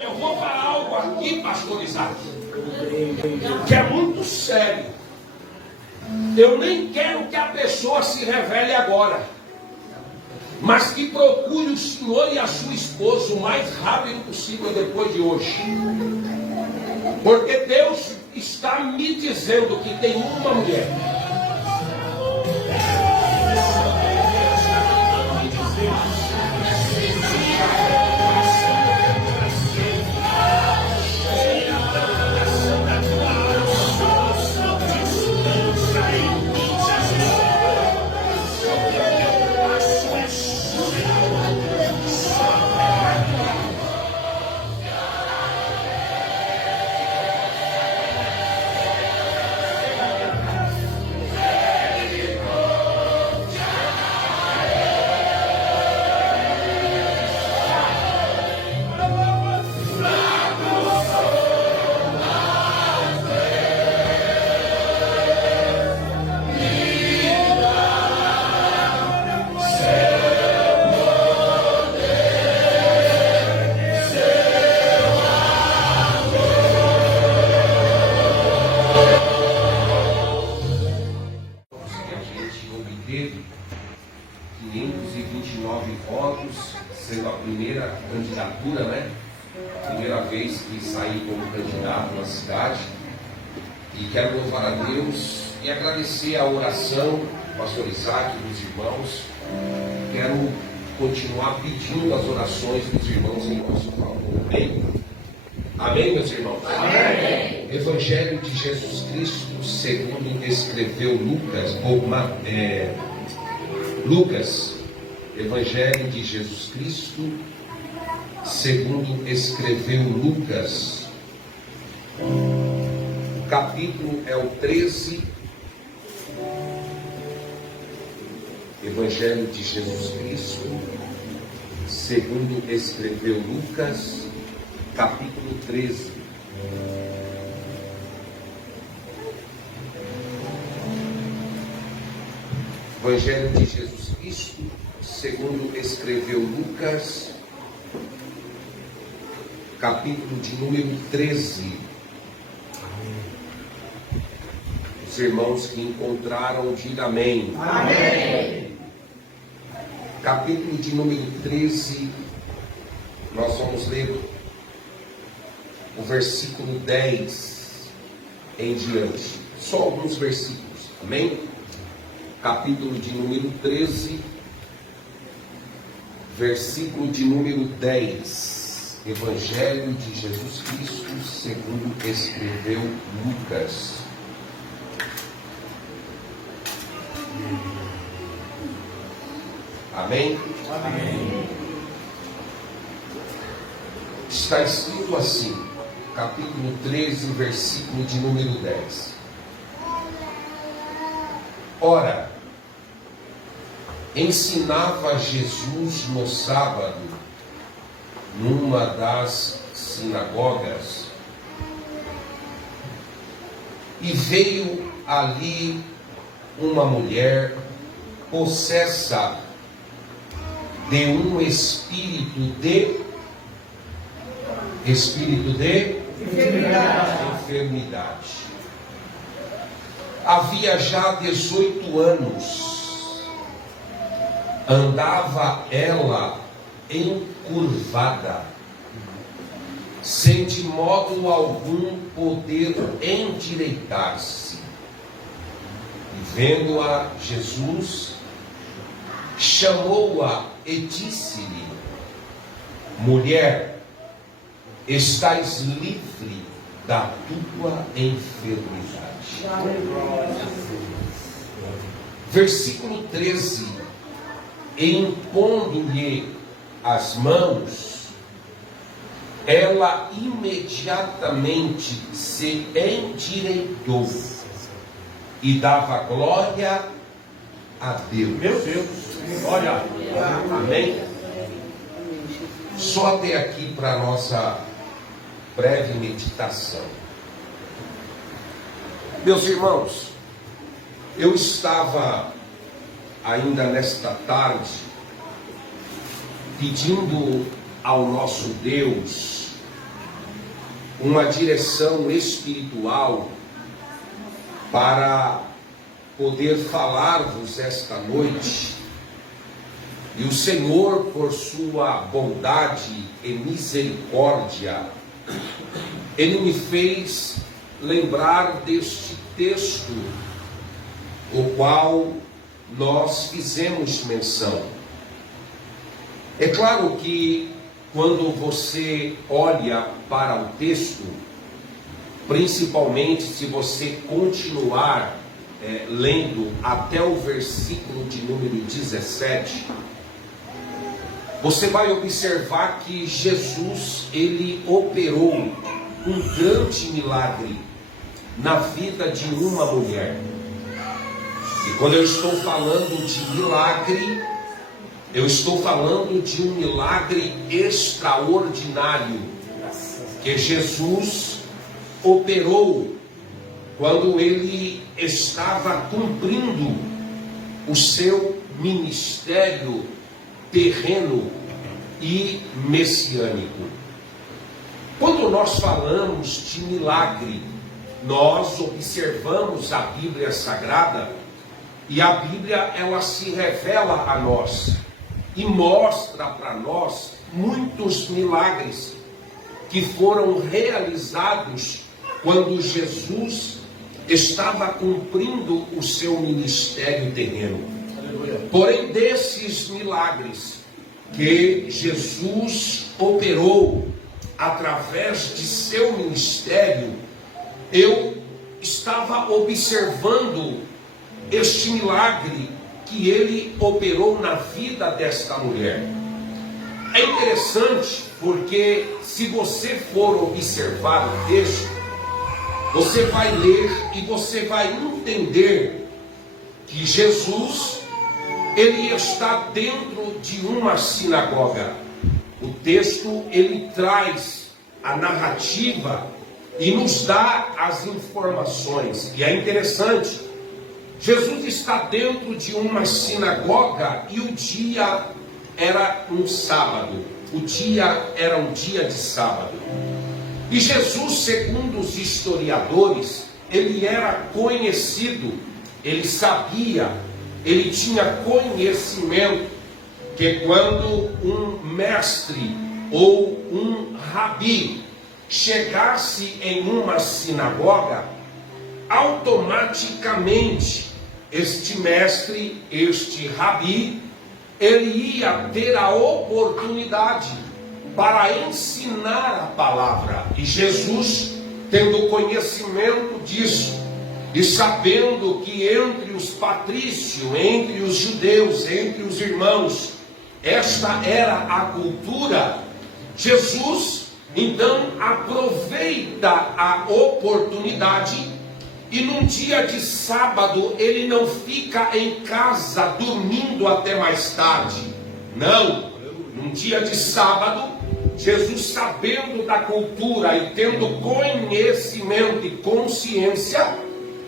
Eu vou falar algo aqui, pastor Isaac, que é muito sério. Eu nem quero que a pessoa se revele agora, mas que procure o senhor e a sua esposa o mais rápido possível depois de hoje. Porque Deus está me dizendo que tem uma mulher. Obteve 529 votos, sendo a primeira candidatura, né? A primeira vez que saí como candidato na cidade. E quero louvar a Deus e agradecer a oração do pastor Isaac e dos irmãos. Quero continuar pedindo as orações dos irmãos em nosso favor. Amém? Amém, meus irmãos? Amém. Evangelho de Jesus Cristo, segundo escreveu Lucas. Evangelho de Jesus Cristo, segundo escreveu Lucas. O capítulo é o 13. Evangelho de Jesus Cristo, segundo escreveu Lucas, capítulo 13. Evangelho de Jesus Cristo, segundo escreveu Lucas, capítulo de número 13. Os irmãos que encontraram, diga amém. Amém. Capítulo de número 13, nós vamos ler o versículo 10 em diante. Só alguns versículos, amém? Capítulo de número 13, versículo de número 10. Evangelho de Jesus Cristo, segundo escreveu Lucas. Amém? Amém. Está escrito assim, capítulo 13, versículo de número 10. Ora, ensinava Jesus no sábado, numa das sinagogas, e veio ali uma mulher possessa de um espírito de enfermidade. Havia já 18 anos, andava ela encurvada, sem de modo algum poder endireitar-se. E vendo-a Jesus, chamou-a e disse-lhe: mulher, estás livre da tua enfermidade. Versículo 13. E impondo-lhe as mãos, ela imediatamente se endireitou e dava glória a Deus. Meu Deus, olha, amém? Só até aqui para a nossa breve meditação. Meus irmãos, eu estava ainda nesta tarde pedindo ao nosso Deus uma direção espiritual para poder falar-vos esta noite. E o Senhor, por sua bondade e misericórdia, Ele me fez lembrar deste texto, o qual nós fizemos menção. É claro que quando você olha para o texto, principalmente se você continuar lendo até o versículo de número 17, você vai observar que Jesus, ele operou um grande milagre na vida de uma mulher. E quando eu estou falando de milagre, eu estou falando de um milagre extraordinário que Jesus operou quando ele estava cumprindo o seu ministério terreno e messiânico. Quando nós falamos de milagre, nós observamos a Bíblia Sagrada, e a Bíblia, ela se revela a nós e mostra para nós muitos milagres que foram realizados quando Jesus estava cumprindo o seu ministério terreno. Porém, desses milagres que Jesus operou através de seu ministério, eu estava observando este milagre que ele operou na vida desta mulher. É interessante porque se você for observar o texto, você vai ler e você vai entender que Jesus, ele está dentro de uma sinagoga. O texto, ele traz a narrativa e nos dá as informações. E é interessante, Jesus está dentro de uma sinagoga e o dia era um sábado. O dia era um dia de sábado. E Jesus, segundo os historiadores, ele era conhecido, ele sabia, ele tinha conhecimento que quando um mestre ou um rabi chegasse em uma sinagoga, automaticamente este mestre, este rabi, ele ia ter a oportunidade para ensinar a palavra. E Jesus, tendo conhecimento disso, e sabendo que entre os patrícios, entre os judeus, entre os irmãos, esta era a cultura, Jesus então aproveita a oportunidade e num dia de sábado ele não fica em casa dormindo até mais tarde. Não, num dia de sábado, Jesus, sabendo da cultura e tendo conhecimento e consciência,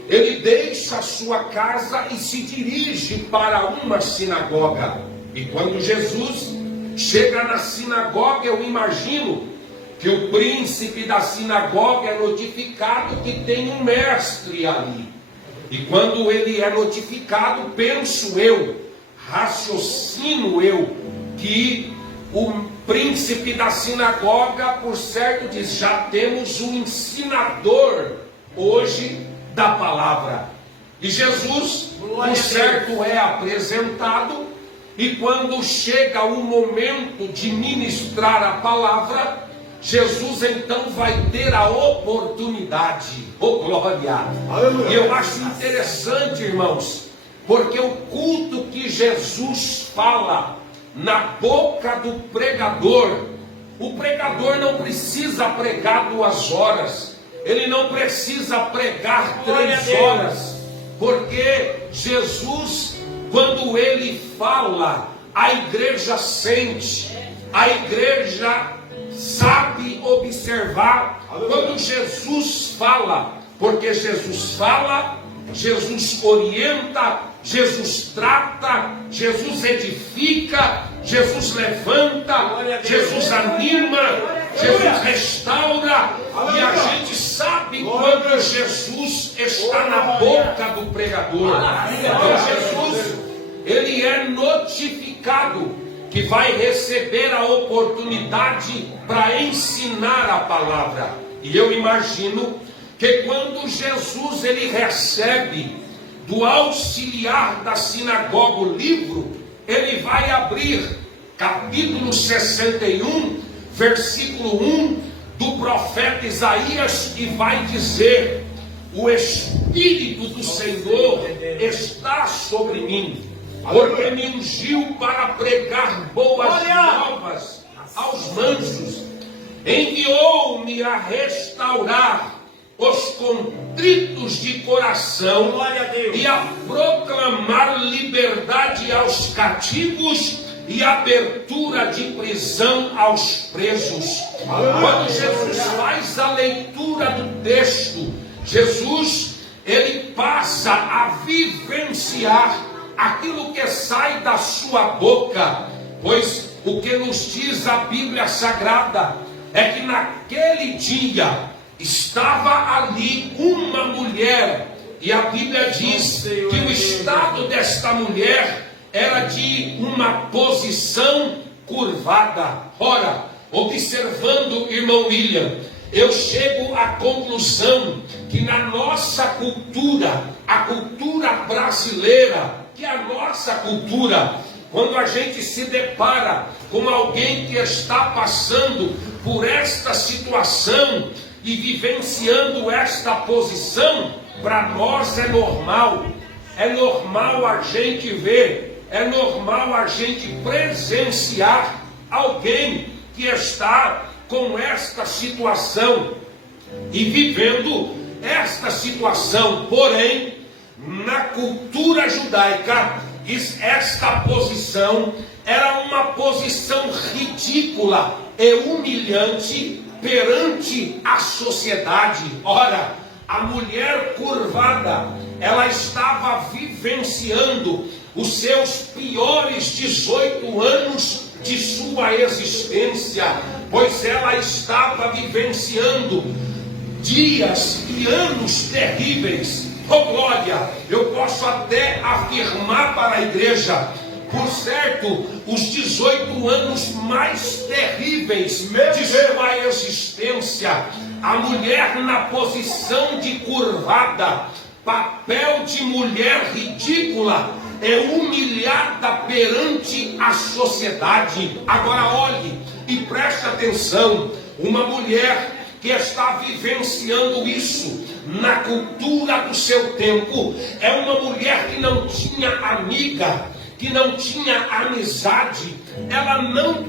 ele deixa a sua casa e se dirige para uma sinagoga. E quando Jesus chega na sinagoga, eu imagino que o príncipe da sinagoga é notificado que tem um mestre ali. E quando ele é notificado, penso eu, raciocino eu, que o príncipe da sinagoga, por certo, diz: já temos um ensinador hoje da palavra. E Jesus, por certo, é apresentado, e quando chega o momento de ministrar a palavra, Jesus então vai ter a oportunidade. Oh, glória! E eu acho interessante, irmãos, porque o culto que Jesus fala na boca do pregador, o pregador não precisa pregar 2 horas, ele não precisa pregar 3 horas, porque Jesus, quando ele fala, a igreja sente, a igreja sabe observar. Quando Jesus fala, porque Jesus fala, Jesus orienta, Jesus trata, Jesus edifica, Jesus levanta, Jesus anima, Jesus restaura. E a gente sabe quando Jesus está na boca do pregador. Então Jesus, ele é notificado que vai receber a oportunidade para ensinar a palavra. E eu imagino que quando Jesus ele recebe do auxiliar da sinagoga o livro, ele vai abrir capítulo 61, versículo 1 do profeta Isaías, e vai dizer: o Espírito do Senhor está sobre mim, porque me ungiu para pregar boas novas aos mansos, enviou-me a restaurar os contritos de coração e a proclamar liberdade aos cativos e abertura de prisão aos presos. Quando Jesus faz a leitura do texto, Jesus ele passa a vivenciar aquilo que sai da sua boca, pois o que nos diz a Bíblia Sagrada é que naquele dia estava ali uma mulher, e a Bíblia diz que o estado desta mulher era de uma posição curvada. Ora, observando, irmão William, eu chego à conclusão que na nossa cultura, a cultura brasileira, que é a nossa cultura, quando a gente se depara com alguém que está passando por esta situação e vivenciando esta posição, para nós é normal a gente ver, é normal a gente presenciar alguém que está com esta situação e vivendo esta situação. Porém, na cultura judaica, esta posição era uma posição ridícula e humilhante perante a sociedade. Ora, a mulher curvada, ela estava vivenciando os seus piores 18 anos de sua existência, pois ela estava vivenciando dias e anos terríveis. Oh glória, eu posso até afirmar para a igreja, por certo, os 18 anos mais terríveis de sua existência, a mulher na posição de curvada, papel de mulher ridícula, é humilhada perante a sociedade. Agora olhe e preste atenção, uma mulher que está vivenciando isso na cultura do seu tempo, é uma mulher que não tinha amiga, que não tinha amizade, ela não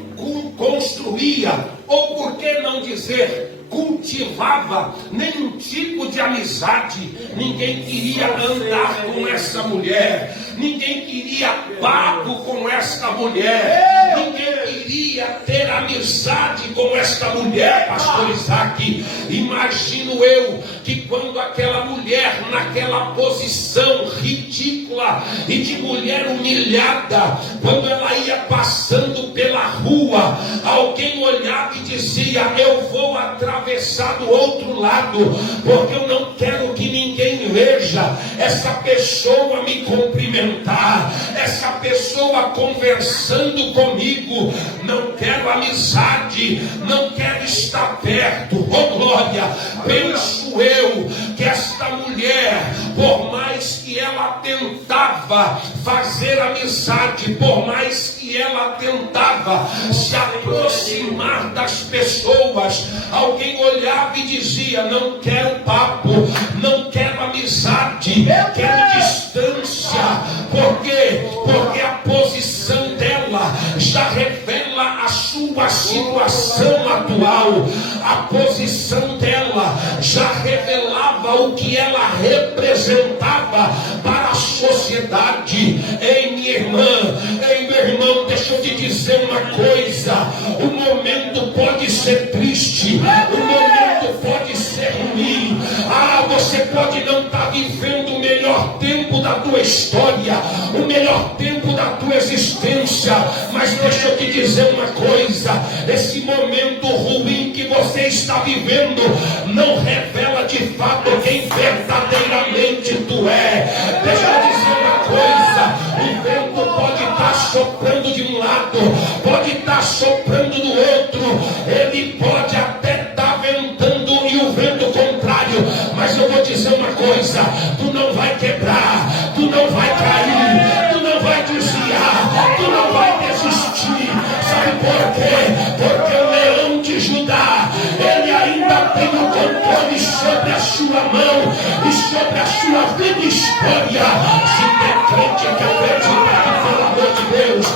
construía, ou por que não dizer, cultivava nenhum tipo de amizade. Ninguém queria andar com essa mulher, ninguém queria papo com esta mulher, ninguém queria ter amizade com esta mulher. Pastor Isaac, imagino eu que quando aquela mulher naquela posição ridícula e de mulher humilhada, quando ela ia passando pela rua, alguém olhava e dizia: eu vou atravessar do outro lado, porque eu não quero que ninguém veja essa pessoa me cumprimentar, essa pessoa conversando comigo. Não quero amizade, não quero estar perto. Oh glória, penso eu que esta mulher, por mais que ela tentava fazer amizade, por mais que ela tentava se aproximar das pessoas, alguém olhava e dizia: não quero papo, não quero amizade, quero distância. Por quê? Porque a posição dela já revela a sua situação atual, a posição dela já revelava o que ela representava para a sociedade. Ei, minha irmã, ei, meu irmão, deixa eu te dizer uma coisa: o momento pode ser triste, o momento pode ser ruim, você pode não estar vivendo o melhor melhor tempo da tua história, o melhor tempo da tua existência. Mas deixa eu te dizer uma coisa: esse momento ruim que você está vivendo não revela de fato quem verdadeiramente tu é. Deixa eu dizer uma coisa: o vento pode estar soprando de um lado, pode estar soprando do outro, ele pode até estar ventando e o vento contrário, mas eu vou dizer uma coisa: tu não vai quebrar, tu não vai cair, tu não vai desviar, tu não vai desistir. Sabe por quê? Porque o leão de Judá, ele ainda tem o controle sobre a sua mão e sobre a sua vida e história. Se tem crente que acredita que, pelo amor de Deus,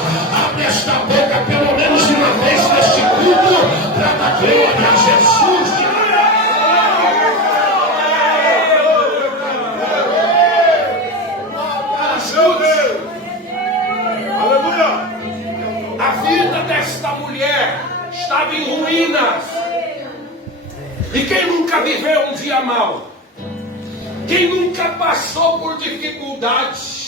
abre esta boca pelo menos uma vez neste culto para dar glória a Jesus. A vida desta mulher estava em ruínas. E quem nunca viveu um dia mau? Quem nunca passou por dificuldades?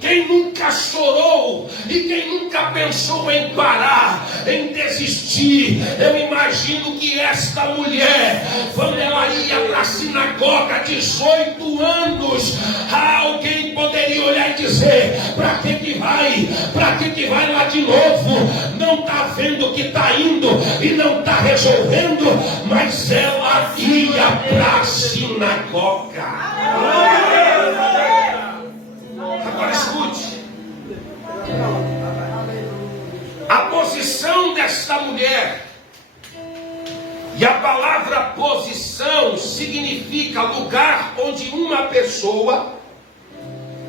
Quem nunca chorou e quem nunca pensou em parar, em desistir? Eu imagino que esta mulher, quando ela ia para a sinagoga, 18 anos, alguém poderia olhar e dizer: para que vai? Para que vai lá de novo? Não está vendo que está indo e não está resolvendo, mas ela ia para a sinagoga. Agora escute, a posição desta mulher, e a palavra posição significa lugar onde uma pessoa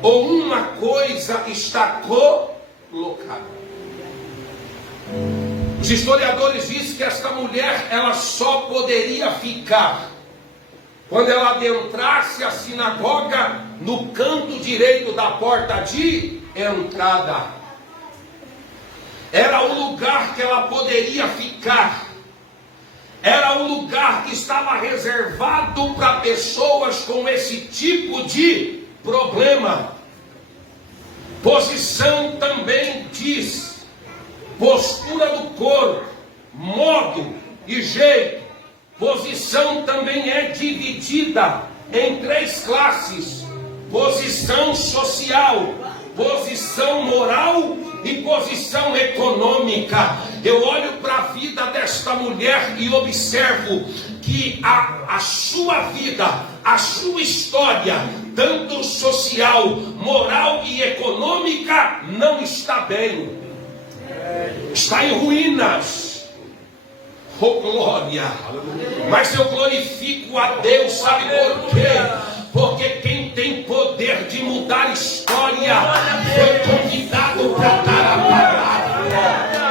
ou uma coisa está colocada. Os historiadores dizem que esta mulher, ela só poderia ficar quando ela adentrasse a sinagoga no canto direito da porta de entrada. Era o lugar que ela poderia ficar. Era o lugar que estava reservado para pessoas com esse tipo de problema. Posição também diz postura do corpo, modo e jeito. Posição também é dividida em 3 classes: posição social, posição moral e posição econômica. Eu olho para a vida desta mulher e observo que a sua vida, a sua história, tanto social, moral e econômica, não está bem. Está em ruínas. Oh glória! Mas eu glorifico a Deus, sabe por quê? Porque quem tem poder de mudar história foi convidado para dar a palavra.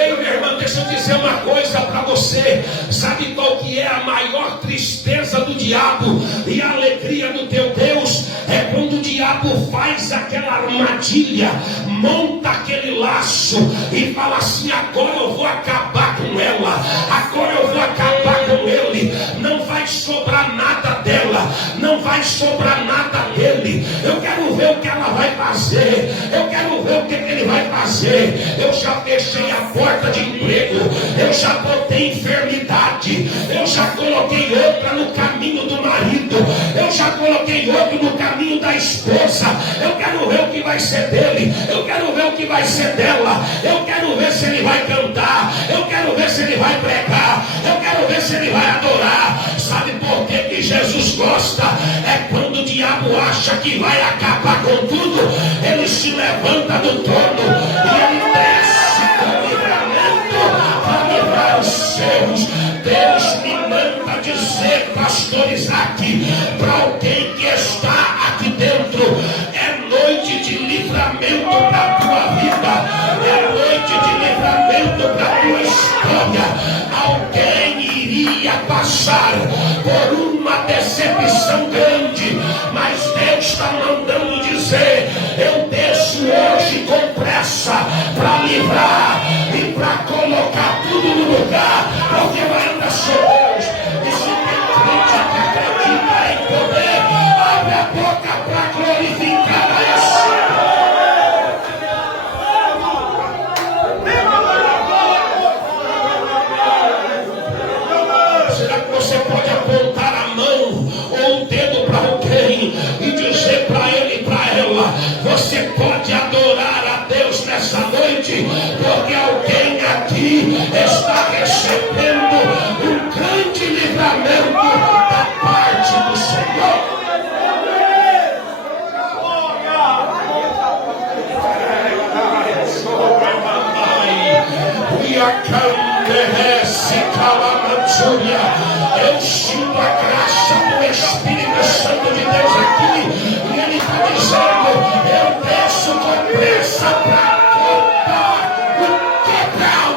Ei, minha irmã, deixa eu dizer uma coisa para você. Sabe qual que é a maior tristeza do diabo e a alegria do teu Deus? É quando o diabo faz aquela armadilha, monta aquele laço e fala assim: agora eu vou acabar com ela, agora eu vou acabar com ele. Não vai sobrar nada dela, não vai sobrar nada dele. Eu quero ver o que ela vai fazer, eu quero ver o que ele vai fazer. Eu já fechei a porta de emprego, eu já botei enfermidade, eu já coloquei outra no caminho do marido, eu já coloquei outro no caminho da esposa. Eu quero ver o que vai ser dele, eu quero ver o que vai ser dela, eu quero ver se ele vai cantar, eu quero ver se ele vai pregar, eu quero ver se ele vai adorar. Sabe por que Jesus gosta? É quando o diabo acha que vai acabar com tudo, ele se levanta do trono e ele desce com livramento para livrar os seus. Deus me manda dizer, pastor Isaac, para alguém que está aqui dentro: é noite de livramento para a tua vida, é noite de livramento para a tua história. Alguém iria passar por uma decepção grande, mas Deus está mandando dizer: eu desço hoje com pressa para livrar e para colocar tudo no lugar, porque vai andar só Deus. E se tem crente que porque alguém aqui está recebendo um grande livramento da parte do Senhor. Eu sinto a graça do Espírito Santo de Deus aqui, e Ele está dizendo: eu desço com pressa para cortar o quebral.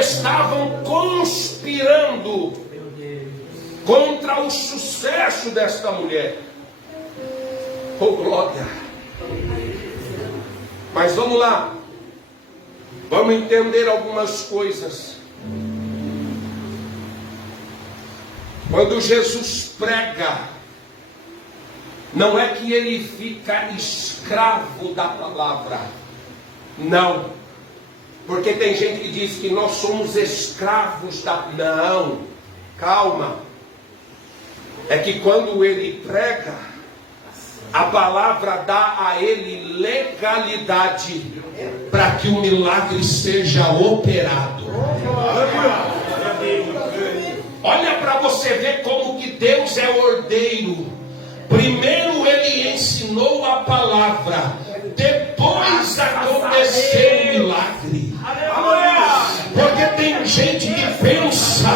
Estavam conspirando contra o sucesso desta mulher. Oh, glória! Mas vamos lá, vamos entender algumas coisas. Quando Jesus prega, não é que ele fica escravo da palavra, não. Porque tem gente que diz que nós somos escravos da... Não, calma. É que quando ele prega, a palavra dá a ele legalidade para que o milagre seja operado. Olha para você ver como que Deus é ordeiro. Primeiro ele ensinou a palavra, depois aconteceu o milagre. Porque tem gente que pensa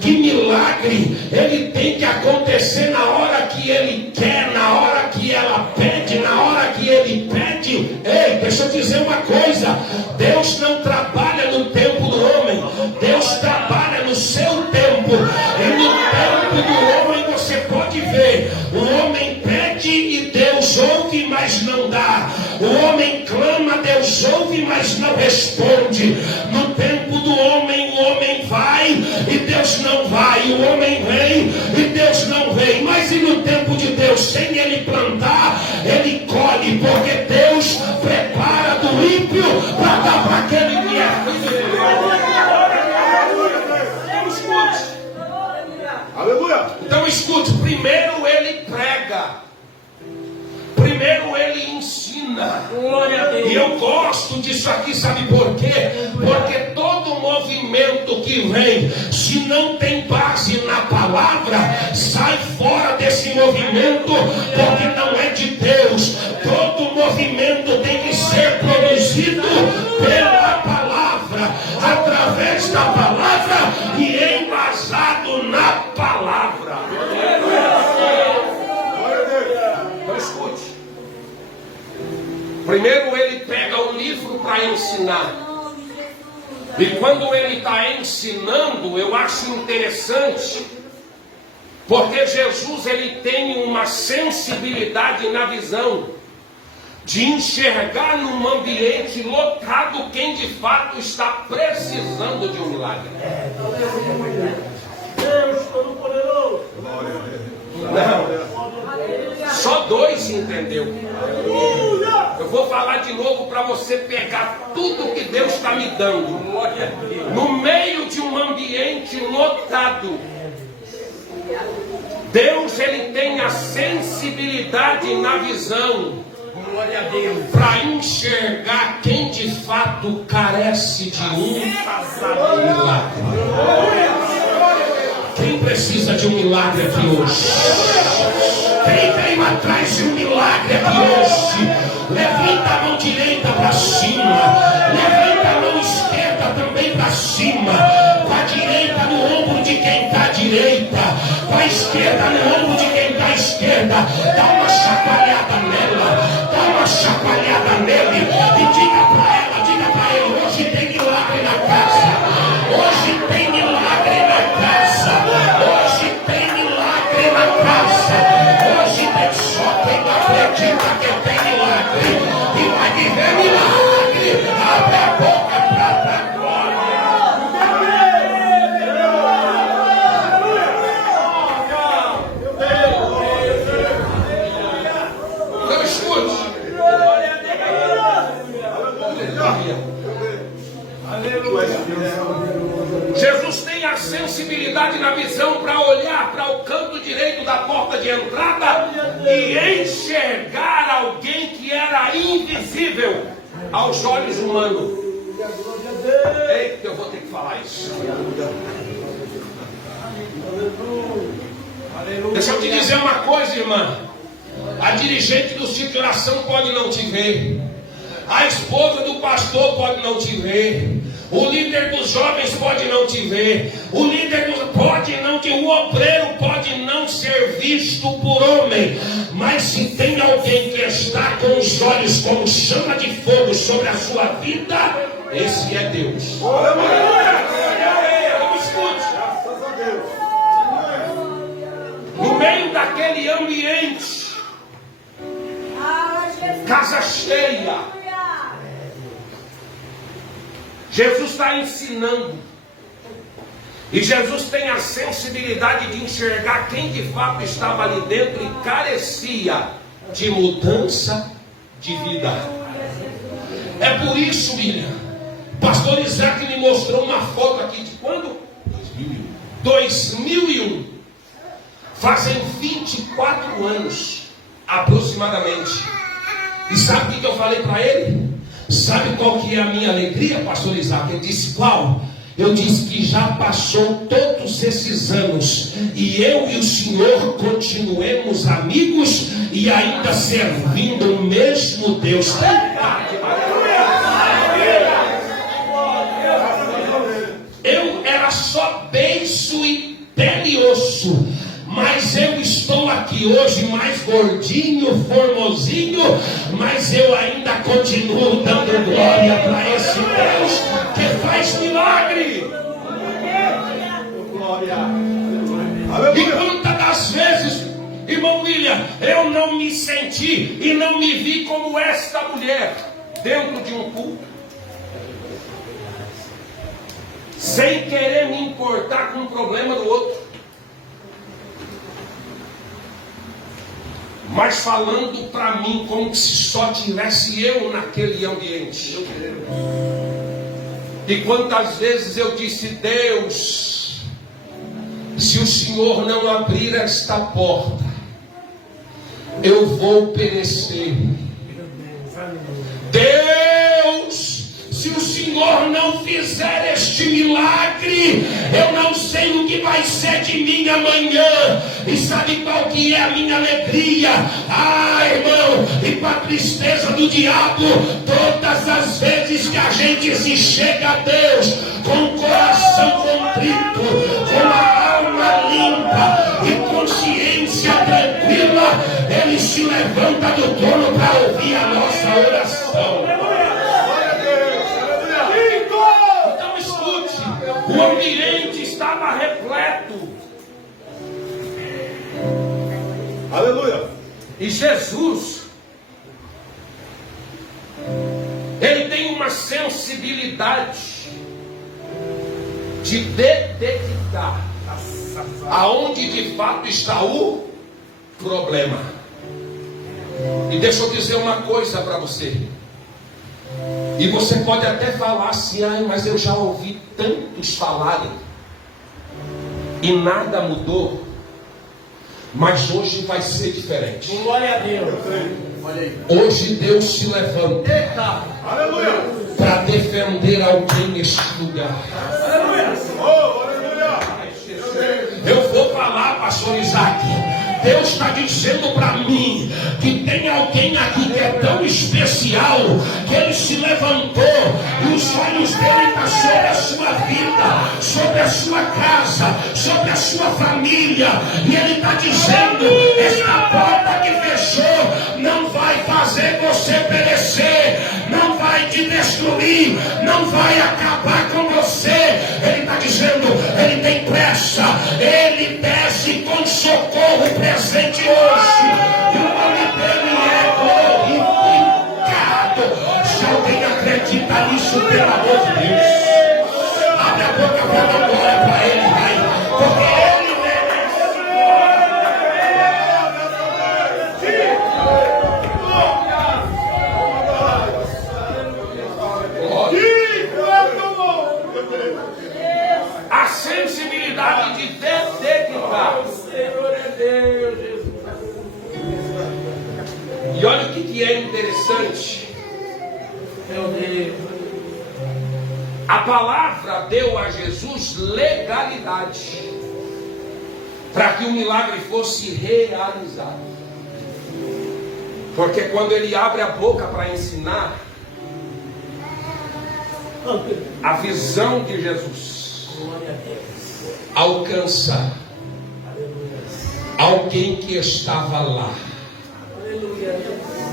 que milagre ele tem que acontecer na hora que ele quer, na hora que ela pede, na hora que ele pede. Ei, deixa eu dizer uma coisa: Deus não trabalha no tempo do homem, Deus trabalha no seu tempo. E no tempo do homem você pode ver, o homem pede e Deus ouve, mas não dá. O homem clama, Deus ouve, mas não responde. No tempo do homem, o homem vai e Deus não vai. O homem vem e Deus não vem. Mas e no tempo de Deus, sem ele plantar, ele colhe, porque Deus prepara do ímpio para dar para aquele que é filho de Deus. Escute. Aleluia. Então escute, primeiro ele prega. Primeiro ele ensina. E eu gosto disso aqui, sabe por quê? Porque todo movimento que vem, se não tem base na palavra, sai fora desse movimento, porque não é de Deus. Todo movimento tem que ser produzido pela palavra, através da palavra e embasado na palavra. Então escute. Primeiro ele pega o livro para ensinar. E quando ele está ensinando, eu acho interessante, porque Jesus ele tem uma sensibilidade na visão de enxergar num ambiente lotado quem de fato está precisando de um milagre. Deus Todo-Poderoso. Não. Só dois entendeu. Eu vou falar de novo para você pegar tudo que Deus está me dando. No meio de um ambiente lotado, Deus ele tem a sensibilidade na visão para enxergar quem de fato carece de um milagre. Quem precisa de um milagre aqui hoje? Quem veio atrás de um milagre aqui hoje? Levanta a mão direita para cima, levanta a mão esquerda também para cima. Com a direita no ombro de quem está à direita, com a esquerda no ombro de quem está à esquerda. Dá uma chacoalhada nela, dá uma chacoalhada nele e diga para ela, diga para ele: hoje tem milagre na casa, hoje tem milagre na casa, hoje tem milagre na casa, hoje tem só quem não acredita que tem milagre e vai viver milagre. Abre a boca. Jesus tem a sensibilidade na visão para olhar para o canto direito da porta de entrada e enxergar alguém que era invisível aos olhos humanos. Eita, eu vou ter que falar isso. Deixa eu te dizer uma coisa, irmã. A dirigente do sítio de oração pode não te ver. A esposa do pastor pode não te ver. O líder dos jovens pode não te ver. O líder pode não te... O obreiro pode não ser visto por homem. Mas se tem alguém que está com os olhos como chama de fogo sobre a sua vida, esse é Deus. Escute. No meio daquele ambiente, casa cheia, Jesus está ensinando. E Jesus tem a sensibilidade de enxergar quem de fato estava ali dentro e carecia de mudança de vida. É por isso, William, pastor Isaac me mostrou uma foto aqui de quando? 2001. Fazem 24 anos aproximadamente. E sabe o que eu falei para ele? Sabe qual que é a minha alegria, pastor Isaac? Eu disse, qual? Eu disse que já passou todos esses anos e eu e o senhor continuemos amigos e ainda servindo o mesmo Deus. Eu era só beiço e pele e osso. Mas eu estou aqui hoje mais gordinho, formosinho, mas eu ainda continuo dando glória para esse Deus que faz milagre. E quantas das vezes, irmão William, eu não me senti e não me vi como esta mulher dentro de um culto, sem querer me importar com o problema do outro, mas falando para mim como se só tivesse eu naquele ambiente. E quantas vezes eu disse, Deus, se o Senhor não abrir esta porta, eu vou perecer. Deus, se o Senhor não fizer este milagre, eu não sei o que vai ser de mim amanhã. E sabe qual que é a minha alegria? Irmão, e para a tristeza do diabo, todas as vezes que a gente se chega a Deus com o coração contrito, com a alma limpa e consciência tranquila, Ele se levanta do trono para ouvir a nossa oração. Então escute, o ambiente estava repleto. Aleluia. E Jesus, Ele tem uma sensibilidade de detectar aonde de fato está o problema. E deixa eu dizer uma coisa para você. E você pode até falar assim, mas eu já ouvi tantos falarem e nada mudou. Mas hoje vai ser diferente. Glória a Deus. Hoje Deus se levanta para defender alguém neste lugar. Eu vou falar, pastor Isaac. Deus está dizendo para mim que tem alguém aqui que é tão especial que Ele se levantou e os olhos dele estão sobre a sua vida, sobre a sua casa, sobre a sua família, e Ele está dizendo, esta porta que fechou não vai fazer você perecer, não vai te destruir, não vai acabar com você. Ele está dizendo, Ele tem pressa, Ele desce com socorro presente hoje, e o nome dele é glorificado. Se alguém acredita nisso, pelo amor de Deus, abre a boca para dar glória para Ele, vai, porque Ele merece. palavra deu a Jesus legalidade para que o milagre fosse realizado. Porque quando ele abre a boca para ensinar, a visão de Jesus alcança alguém que estava lá,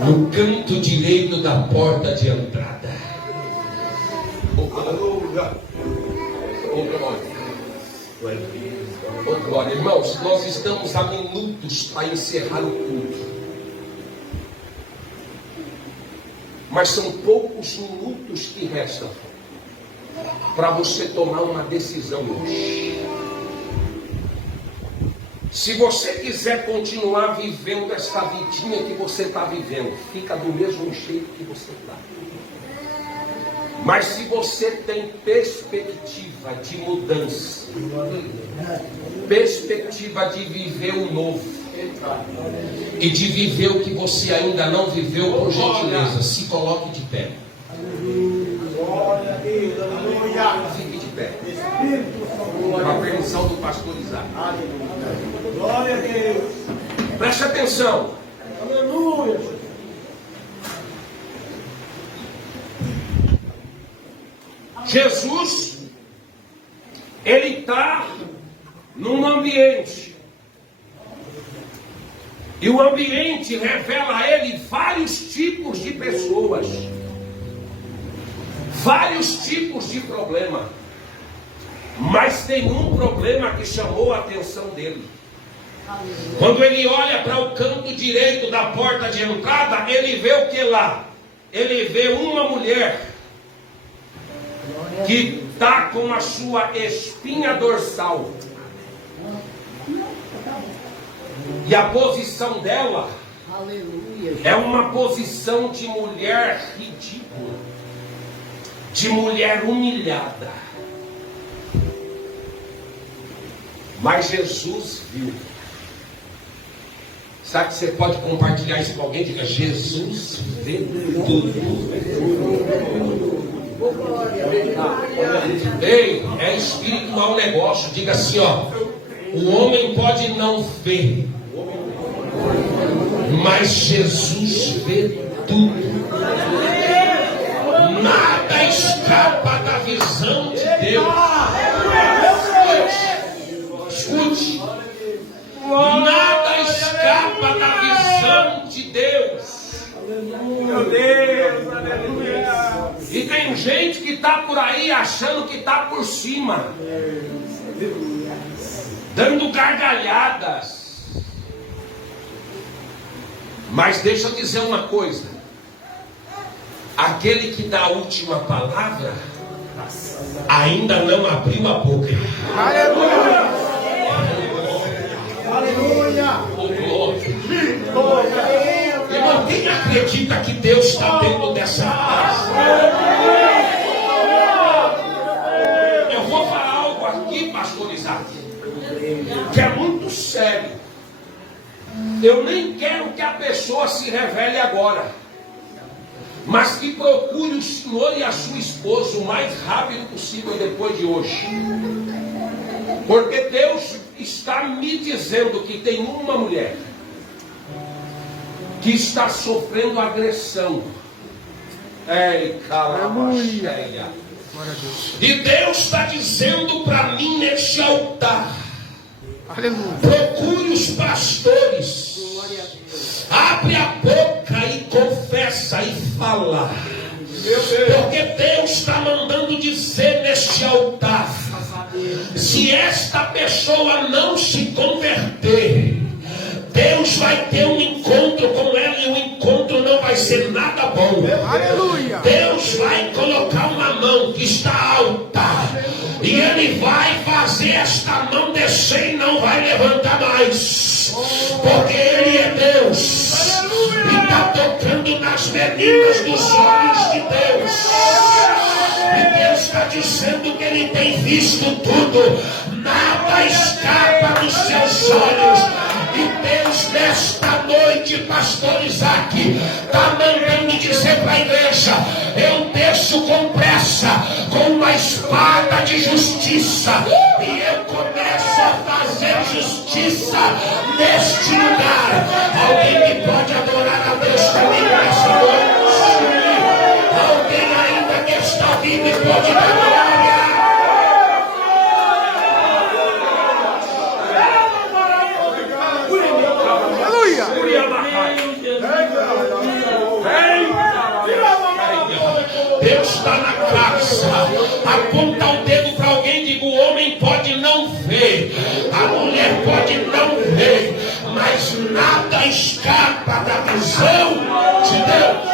no canto direito da porta de entrada. Aleluia. Oh, glória. Irmãos, nós estamos a minutos para encerrar o culto. Mas são poucos minutos que restam para você tomar uma decisão hoje. Se você quiser continuar vivendo essa vidinha que você está vivendo, fica do mesmo jeito que você está. Mas se você tem perspectiva de mudança, perspectiva de viver o novo, e de viver o que você ainda não viveu, por gentileza, se coloque de pé. Glória a Deus. Aleluia. Fique de pé. Com a permissão do pastor Isaac. Glória a Deus. Preste atenção. Aleluia. Jesus, ele está num ambiente. E o ambiente revela a ele vários tipos de pessoas. Vários tipos de problema. Mas tem um problema que chamou a atenção dele. Quando ele olha para o canto direito da porta de entrada, ele vê o que lá? Ele vê uma mulher que está com a sua espinha dorsal. E a posição dela é uma posição de mulher ridícula, de mulher humilhada. Mas Jesus viu. Sabe que você pode compartilhar isso com alguém? Diga: Jesus vê tudo. Ei, é espiritual o negócio. Diga assim, ó: o homem pode não ver, mas Jesus vê tudo. Nada escapa da visão de Deus. Escute. Nada escapa da visão de Deus. Meu Deus, aleluia. E tem gente que está por aí achando que está por cima, dando gargalhadas. Mas deixa eu dizer uma coisa: aquele que dá a última palavra ainda não abriu a boca. Aleluia. Aleluia. Irmão, quem acredita que Deus está dentro dessa casa? Eu vou falar algo aqui, pastor Isaac, que é muito sério. Eu nem quero que a pessoa se revele agora, mas que procure o senhor e a sua esposa o mais rápido possível depois de hoje. Porque Deus está me dizendo que tem uma mulher que está sofrendo agressão. Ei, calamacheia. E Deus está dizendo para mim neste altar: procure os pastores, abre a boca e confessa e fala. Porque Deus está mandando dizer neste altar: se esta pessoa não se converter, Deus vai ter um encontro com ela e o encontro não vai ser nada bom. Aleluia. Deus vai colocar uma mão que está alta e Ele vai fazer esta mão descer e não vai levantar mais. Porque Ele é Deus e está tocando nas meninas dos olhos de Deus. E Deus está dizendo que Ele tem visto tudo. Nada escapa dos seus olhos. E Deus, nesta noite, pastor Isaac, está mandando dizer para a igreja: eu desço com pressa, com uma espada de justiça, e eu começo a fazer justiça neste lugar. Alguém me pode adorar a Deus comigo nessa noite? Alguém ainda que está vivo e pode dar glória? Deus está na casa. Aponta o dedo para alguém e diga: o homem pode não ver, a mulher pode não ver, mas nada escapa da visão de Deus.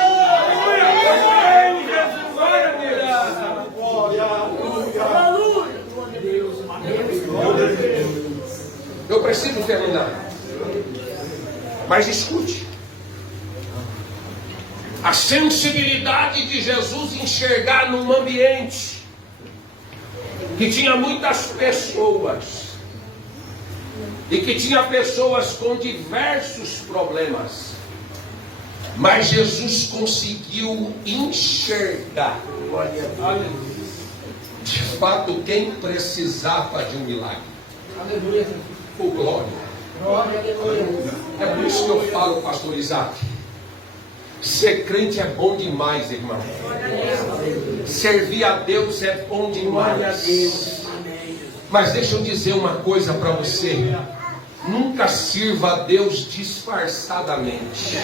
Eu preciso terminar, mas escute. A sensibilidade de Jesus enxergar num ambiente que tinha muitas pessoas e que tinha pessoas com diversos problemas, mas Jesus conseguiu enxergar de fato quem precisava de um milagre. Aleluia. Oh, glória. É por isso que eu falo, pastor Isaac, ser crente é bom demais, irmão. Servir a Deus é bom demais. Mas deixa eu dizer uma coisa para você: nunca sirva a Deus disfarçadamente.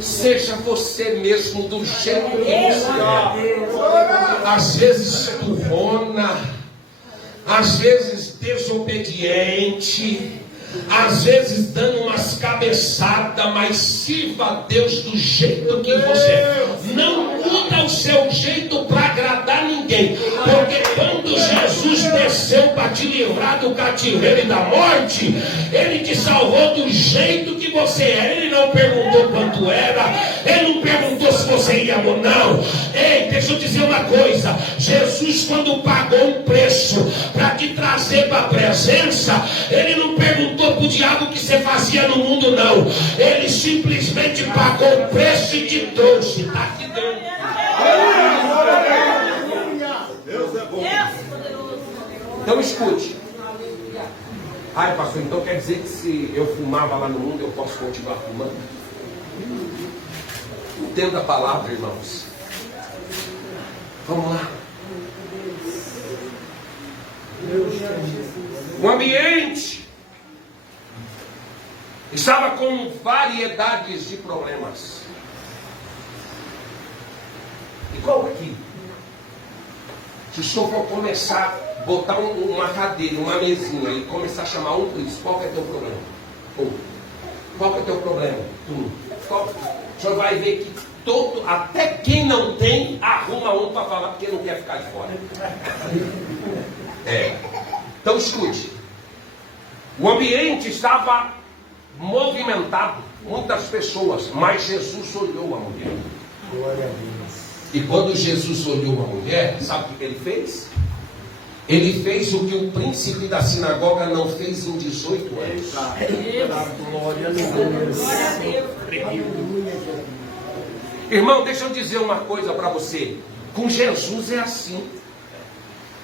Seja você mesmo do jeito que você é. Às vezes turrona, às vezes desobediente, às vezes dando umas cabeçadas, mas sirva a Deus do jeito que você é. Não muda o seu jeito para agradar ninguém, porque quando Jesus desceu para te livrar do cativeiro e da morte, Ele te salvou do jeito que você é. Ele não perguntou quanto era, Ele não perguntou se você ia ou não. Ei, deixa eu dizer uma coisa: Jesus, quando pagou um preço para te trazer para a presença, Ele não perguntou para o diabo o que você fazia no mundo, não. Ele simplesmente pagou o preço e te trouxe. Está aqui dentro. Deus é bom. Então escute. Ai, pastor, então quer dizer que se eu fumava lá no mundo, eu posso continuar fumando? Entenda a palavra, irmãos. Vamos lá. O ambiente estava com variedades de problemas. Igual aqui. Se o senhor for começar a botar uma cadeira, uma mesinha e começar a chamar um Cristo, qual que é teu problema? Qual que é teu problema? O senhor vai ver que até quem não tem, arruma um para falar porque não quer ficar de fora. Então escute. O ambiente estava movimentado, muitas pessoas, mas Jesus olhou a mulher. Glória a Deus. E quando Jesus olhou a mulher, sabe o que ele fez? Ele fez o que o príncipe da sinagoga não fez em 18 anos. Glória a Deus. Irmão, deixa eu dizer uma coisa para você. Com Jesus é assim.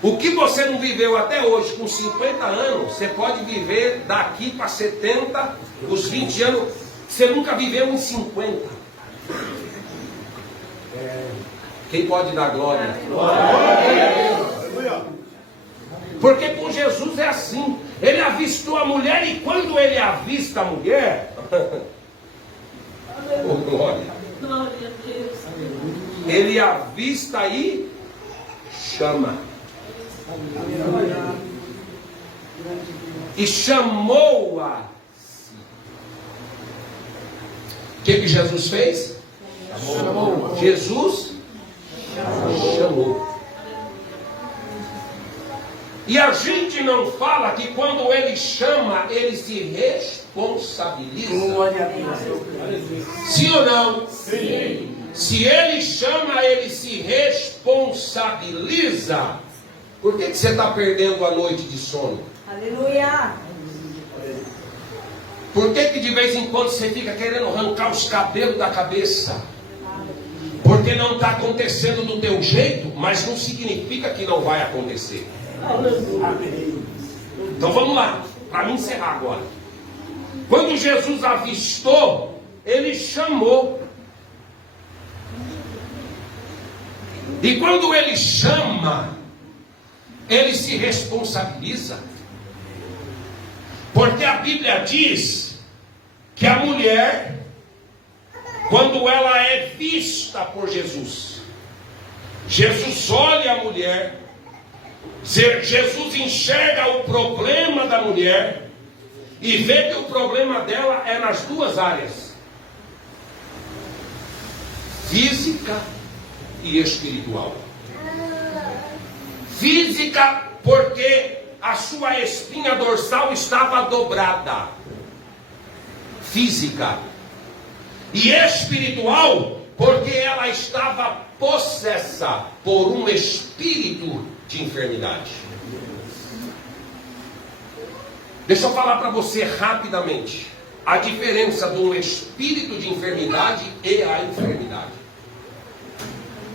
O que você não viveu até hoje, com 50 anos, você pode viver daqui para 70, os 20 anos, você nunca viveu em 50. Quem pode dar glória? Porque com Jesus é assim. Ele avistou a mulher, e quando ele avista a mulher, oh, glória, ele avista e chama. E chamou-a. O que Jesus fez? Chamou. Jesus chamou. E a gente não fala que quando ele chama, ele se responsabiliza. Sim ou não? Sim. Se ele chama, ele se responsabiliza. Por que você está perdendo a noite de sono? Aleluia. Por que de vez em quando você fica querendo arrancar os cabelos da cabeça? Porque não está acontecendo do teu jeito, mas não significa que não vai acontecer. Então vamos lá, para me encerrar agora. Quando Jesus avistou, ele chamou. E quando ele chama, ele se responsabiliza. Porque a Bíblia diz que a mulher, quando ela é vista por Jesus, Jesus olha a mulher, Jesus enxerga o problema da mulher e vê que o problema dela é nas duas áreas: física e espiritual. Física, porque a sua espinha dorsal estava dobrada. Física. E espiritual, porque ela estava possessa por um espírito de enfermidade. Deixa eu falar para você rapidamente a diferença do espírito de enfermidade e a enfermidade.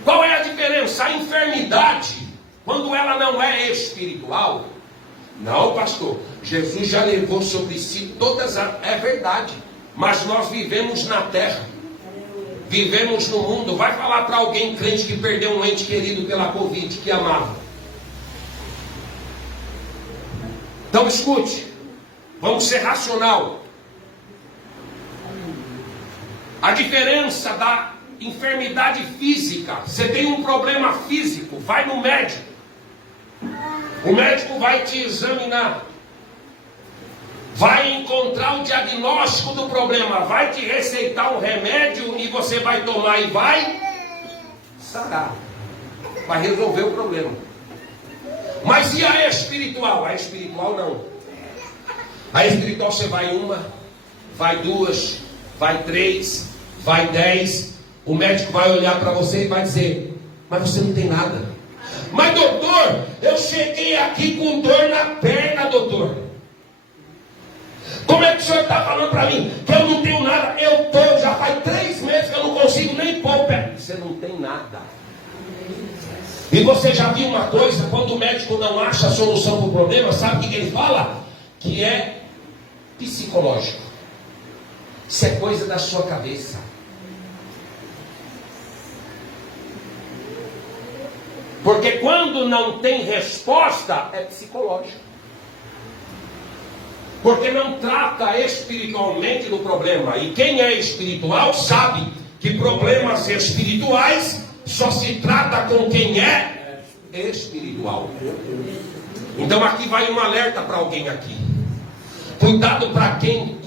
Qual é a diferença? A enfermidade, quando ela não é espiritual, não, pastor, Jesus já levou sobre si todas as... É verdade, mas nós vivemos na terra, vivemos no mundo. Vai falar para alguém crente que perdeu um ente querido pela Covid, que amava. Então escute, vamos ser racional. A diferença da enfermidade física: você tem um problema físico, vai no médico. O médico vai te examinar, vai encontrar o diagnóstico do problema, vai te receitar um remédio e você vai tomar e vai sarar, vai resolver o problema. Mas e a espiritual? A espiritual não. A espiritual você vai uma, vai duas, vai três, vai 10. O médico vai olhar para você e vai dizer: mas você não tem nada. Mas doutor, eu cheguei aqui com dor na perna, doutor. Como é que o senhor está falando para mim que eu não tenho nada? Eu estou, já faz 3 meses que eu não consigo nem pôr o pé. Você não tem nada. E você já viu uma coisa? Quando o médico não acha a solução para o problema, sabe o que ele fala? Que é psicológico. Isso é coisa da sua cabeça. Porque quando não tem resposta, é psicológico. Porque não trata espiritualmente do problema. E quem é espiritual sabe que problemas espirituais só se trata com quem é espiritual. Então aqui vai um alerta para alguém aqui. Cuidado para quem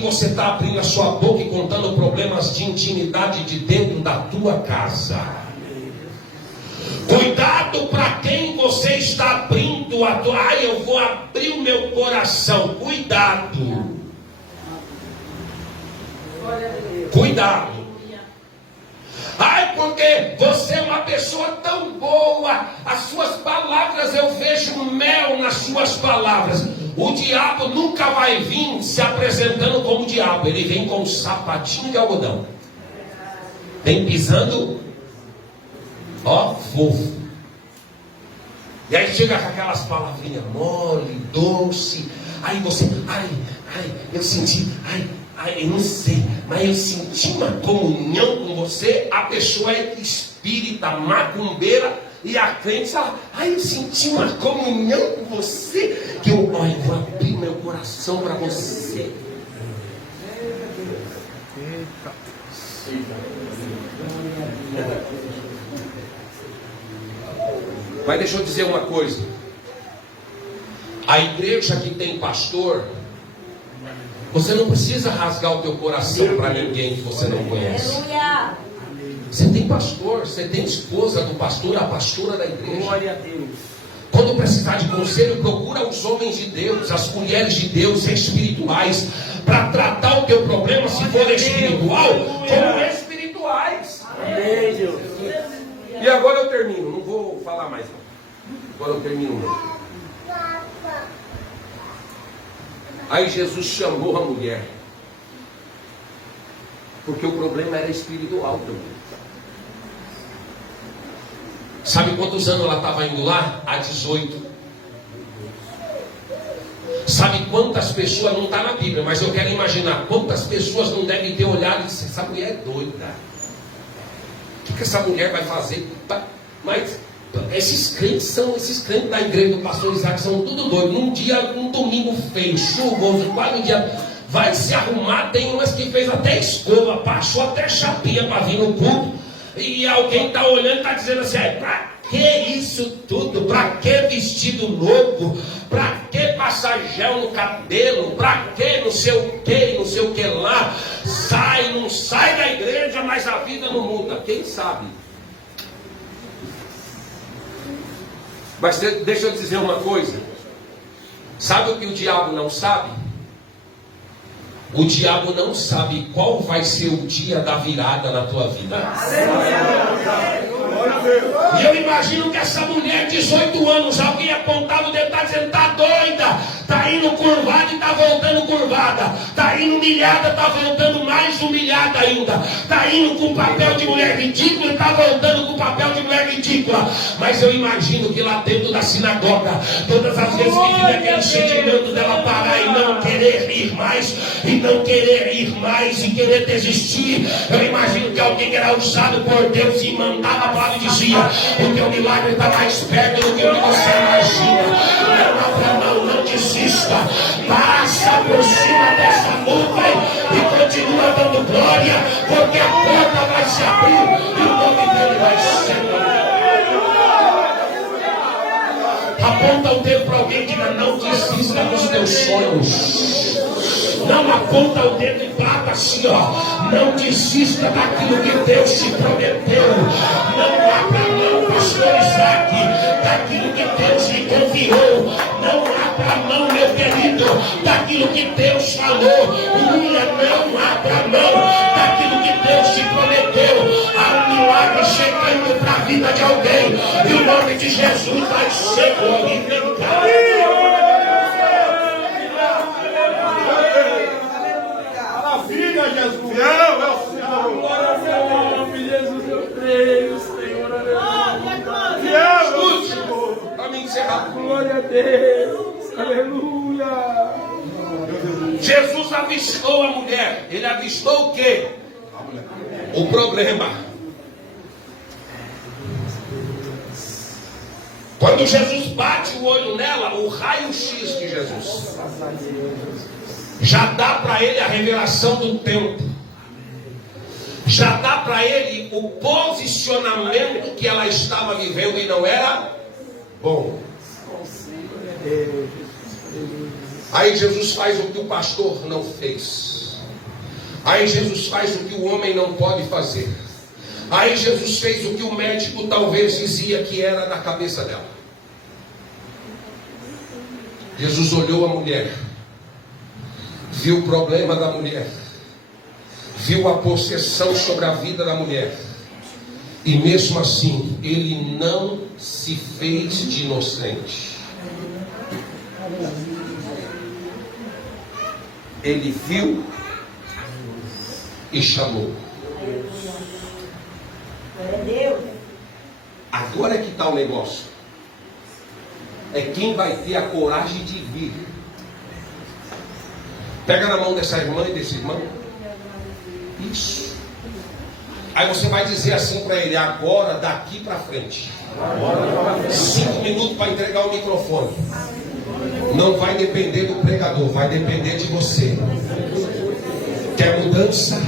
você está abrindo a sua boca e contando problemas de intimidade de dentro da tua casa. Cuidado para quem você está abrindo a tua... eu vou abrir o meu coração. Cuidado. Cuidado. Porque você é uma pessoa tão boa, as suas palavras, eu vejo mel nas suas palavras. O diabo nunca vai vir se apresentando como diabo. Ele vem com um sapatinho de algodão, vem pisando, ó, fofo. E aí chega com aquelas palavrinhas mole, doce. Aí você, eu senti, eu não sei, mas eu senti uma comunhão com você. A pessoa é espírita, macumbeira, e a crente fala: eu senti uma comunhão com você, que eu vou abrir meu coração para você. Mas deixa eu dizer uma coisa: a igreja que tem pastor, você não precisa rasgar o teu coração para ninguém que você não conhece. Você tem pastor, você tem esposa do pastor, a pastora da igreja. Glória a Deus. Quando precisar de conselho, procura os homens de Deus, as mulheres de Deus espirituais, para tratar o teu problema, se for espiritual, como espirituais. Amém, Deus. E agora eu termino, não vou falar mais não. Agora eu termino mesmo. Aí Jesus chamou a mulher, porque o problema era espiritual também. Sabe quantos anos ela estava indo lá? Há 18. Sabe quantas pessoas, não está na Bíblia, mas eu quero imaginar quantas pessoas não devem ter olhado e disse: essa mulher é doida. O que essa mulher vai fazer? Mas esses crentes da igreja do pastor Isaac são tudo doidos. Um domingo feio, chuvoso, quase um dia vai se arrumar. Tem umas que fez até escova, passou até chapinha para vir no culto. E alguém está olhando e está dizendo assim: para que isso tudo? Para que vestido novo? Para que passar gel no cabelo? Para que não sei o que lá? Não sai da igreja, mas a vida não muda. Quem sabe? Mas deixa eu dizer uma coisa. Sabe o que o diabo não sabe? O diabo não sabe qual vai ser o dia da virada na tua vida. E eu imagino que essa mulher de 18 anos, alguém apontava o dedo, está dizendo: está doida, está indo curvada e está voltando curvada, está indo humilhada, está voltando mais humilhada ainda, está indo com papel de mulher ridícula e está voltando com papel de mulher ridícula. Mas eu imagino que lá dentro da sinagoga, todas as vezes que tinha aquele sentimento dela parar e não querer ir mais, e não querer ir mais, e querer desistir, eu imagino que alguém que era usado por Deus e mandava a palavra e dizia: o teu milagre está mais perto do que o que você imagina. Não abra mão, não desista. Passa por cima dessa nuvem e continua dando glória, porque a porta vai se abrir e o nome dele vai ser. Aponta o dedo para alguém e diga: não desista dos teus sonhos. Não aponta o dedo e bata assim, ó. Não desista daquilo que Deus te prometeu. Não abra a mão, pastor Isaac, daquilo que Deus lhe confiou. Não abra a mão, meu querido, daquilo que Deus falou. Não abra a mão daquilo que Deus te prometeu. Há um milagre chegando para a vida de alguém, e o nome de Jesus vai ser glorificado. Jesus. Fiel é o Senhor. Glória a Deus, Jesus, eu creio, Senhor. Fiel é o Senhor. Para me encerrar. Glória a Deus. Aleluia. Jesus avistou a mulher. Ele avistou o quê? O problema. Quando Jesus bate o olho nela, o raio-x de Jesus já dá para ele a revelação do tempo. Já dá para ele o posicionamento que ela estava vivendo e não era bom. Aí Jesus faz o que o pastor não fez. Aí Jesus faz o que o homem não pode fazer. Aí Jesus fez o que o médico talvez dizia que era da cabeça dela. Jesus olhou a mulher, viu o problema da mulher, viu a possessão sobre a vida da mulher, e mesmo assim ele não se fez de inocente. Ele viu e chamou. Agora é que está o negócio. É quem vai ter a coragem de vir. Pega na mão dessa irmã e desse irmão. Isso. Aí você vai dizer assim para ele: agora, daqui para frente, 5 minutos para entregar o microfone. Não vai depender do pregador, vai depender de você. Quer mudança?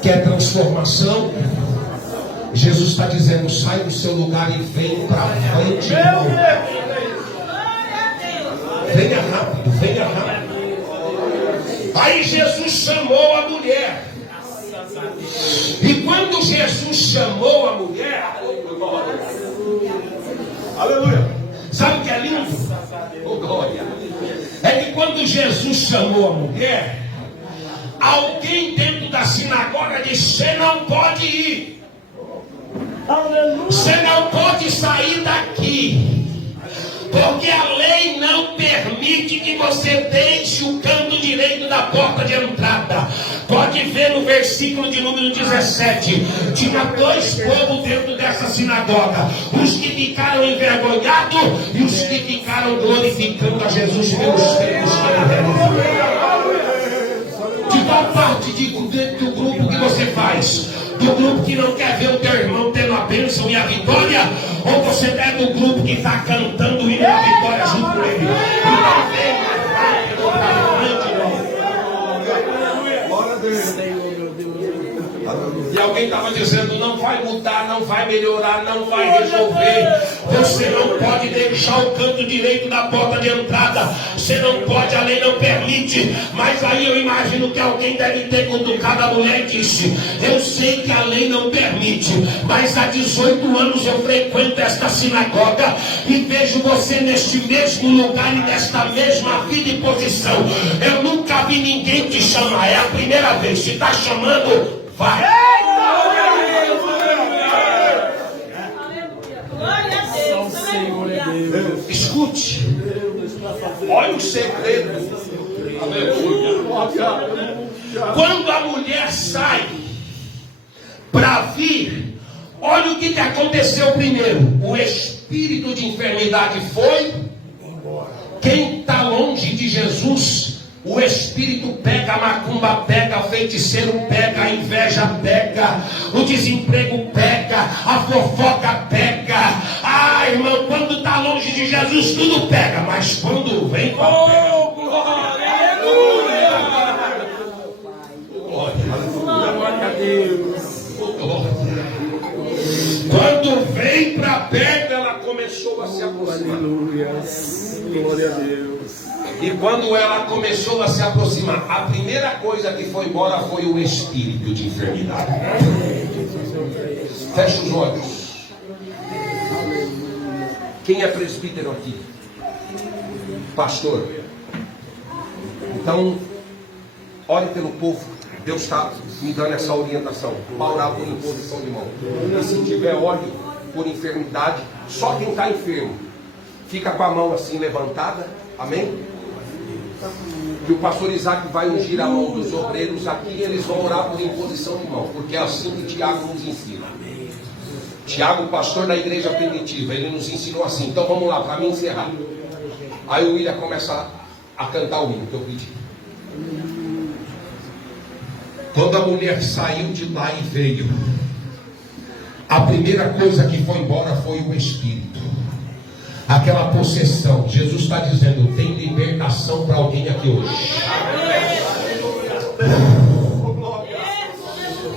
Quer transformação? Jesus está dizendo: sai do seu lugar e vem para frente, irmão. Venha rápido, venha rápido. Aí Jesus chamou a mulher. E quando Jesus chamou a mulher, Aleluia. sabe o que é lindo? Oh, glória. É que quando Jesus chamou a mulher, alguém dentro da sinagoga disse: você não pode ir. Você não pode sair daqui, porque a lei não permite permite que você deixe o canto direito da porta de entrada. Pode ver no versículo de número 17. Tinha dois povos dentro dessa sinagoga: os que ficaram envergonhados e os que ficaram glorificando a Jesus pelos feitos que ele realizou. De qual parte do grupo que você faz? Do grupo que não quer ver o teu irmão tendo a bênção e a vitória? Ou você é do grupo que está cantando o hino da vitória junto com ele? Então vem. E alguém estava dizendo: não vai mudar, não vai melhorar, não vai resolver. Você não pode deixar o canto direito da porta de entrada. Você não pode, a lei não permite. Mas aí eu imagino que alguém deve ter cutucado a mulher e disse: eu sei que a lei não permite, mas há 18 anos eu frequento esta sinagoga e vejo você neste mesmo lugar e nesta mesma vida e posição. Eu nunca vi ninguém te chamar, é a primeira vez. Se está chamando, vai. Escute, olha o segredo. Quando a mulher sai para vir, olha o que aconteceu primeiro. O espírito de enfermidade foi embora. Quem está longe de Jesus, o espírito pega, a macumba pega, o feiticeiro pega, a inveja pega, o desemprego pega, a fofoca pega. Ah, irmão, quando está longe de Jesus tudo pega, mas quando vem para perto, glória a Deus. Quando vem para perto, ela começou a se aproximar. Glória a Deus. E quando ela começou a se aproximar, a primeira coisa que foi embora foi o espírito de enfermidade. Fecha os olhos. Quem é presbítero aqui? Pastor. Então, ore pelo povo. Deus está me dando essa orientação. Para orar por imposição de mão. E se tiver óleo por enfermidade, só quem está enfermo fica com a mão assim levantada. Amém? E o pastor Isaac vai ungir a mão dos obreiros aqui e eles vão orar por imposição de mão, porque é assim que Tiago nos ensina. Tiago, pastor da igreja primitiva, ele nos ensinou assim. Então vamos lá, para mim encerrar. Aí o William começa a cantar o hino que eu pedi. Quando a mulher saiu de lá e veio, a primeira coisa que foi embora foi o espírito. Aquela possessão. Jesus está dizendo: tem libertação para alguém aqui hoje.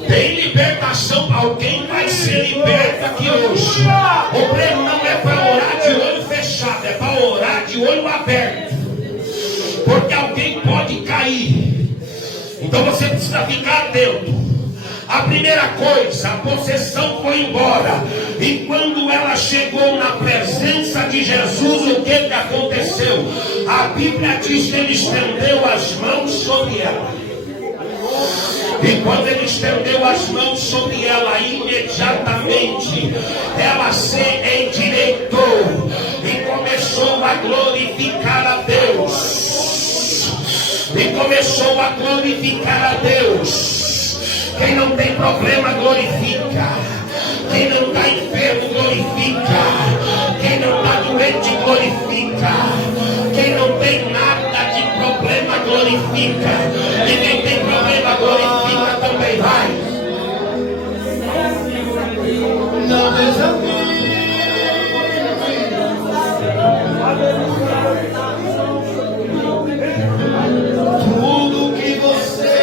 Tem libertação. Alguém vai ser liberto aqui hoje. O prêmio não é para orar de olho fechado, é para orar de olho aberto. Porque alguém pode cair. Então você precisa ficar atento. A primeira coisa, a possessão foi embora. E quando ela chegou na presença de Jesus, o que aconteceu? A Bíblia diz que ele estendeu as mãos sobre ela. E quando ele estendeu as mãos sobre ela, imediatamente ela se endireitou e começou a glorificar a Deus. E começou a glorificar a Deus. Quem não tem problema, glorifica. Quem não está enfermo, glorifica. Quem não está doente, glorifica. Quem não tem nada de problema, glorifica. E quem tem problema, glorifica também. Vai. Não desanime. Tudo que você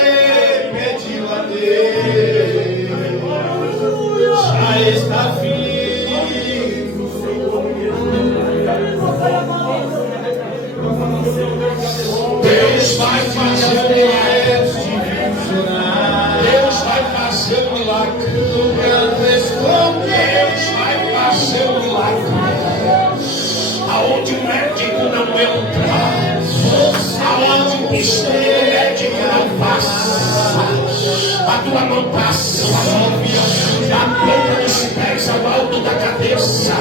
pediu a Deus já está vivo. Deus vai fazer um milagre. Deus vai fazer um milagre. Deus vai fazer um milagre. Aonde o médico não entra, aonde o médico não passa, a tua mão passa, da planta dos pés ao alto da cabeça,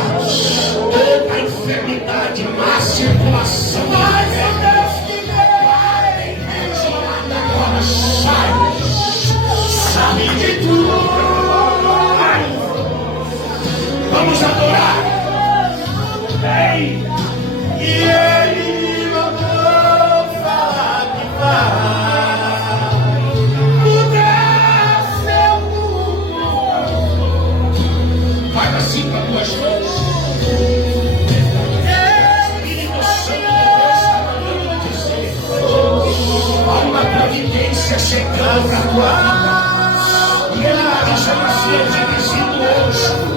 toda a enfermidade, má circulação, Vamos adorar. Vem. E Ele me mandou falar de paz. Mudar seu mundo. Faz assim com as tuas mãos. Espírito Santo de Deus está mandando dizer: há uma providência chegando para a tua vida. E Ele vai deixar na sua vida dizendo hoje: